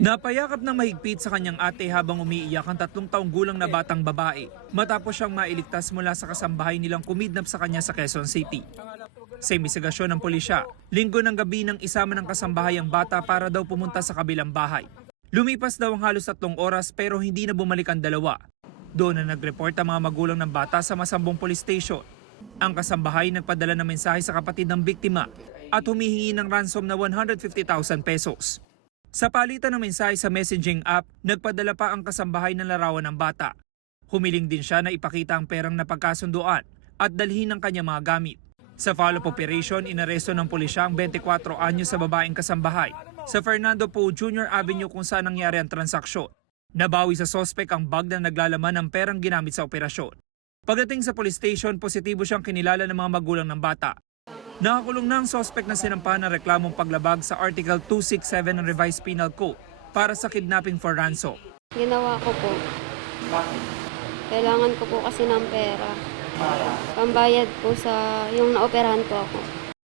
Napayakap na mahigpit sa kanyang ate habang umiiyak ang 3 taong gulang na batang babae matapos siyang mailigtas mula sa kasambahay nilang kumidnap sa kanya sa Quezon City. Sa imbestigasyon ng pulisya, linggo ng gabi nang isama ng kasambahay ang bata para daw pumunta sa kabilang bahay. Lumipas daw ang halos 3 oras pero hindi na bumalik ang dalawa. Doon na nag-report ang mga magulang ng bata sa Masambong Police Station. Ang kasambahay nagpadala ng mensahe sa kapatid ng biktima at humihingi ng ransom na 150,000 pesos. Sa palitan ng mensahe sa messaging app, nagpadala pa ang kasambahay ng larawan ng bata. Humiling din siya na ipakita ang perang napagkasunduan at dalhin ang kanyang mga gamit. Sa follow-up operation, inaresto ng pulisya ang 24 anyos sa babaeng kasambahay sa Fernando Poe Jr. Avenue kung saan nangyari ang transaksyon. Nabawi sa sospek ang bag na naglalaman ng perang ginamit sa operasyon. Pagdating sa police station, positibo siyang kinilala ng mga magulang ng bata. Nakakulong na ang sospek na sinampahan ng reklamong paglabag sa Article 267 ng Revised Penal Code para sa kidnapping for ransom. Ginawa ko po. Kailangan ko po kasi ng pera. Pambayad po sa yung naoperahan ko ako.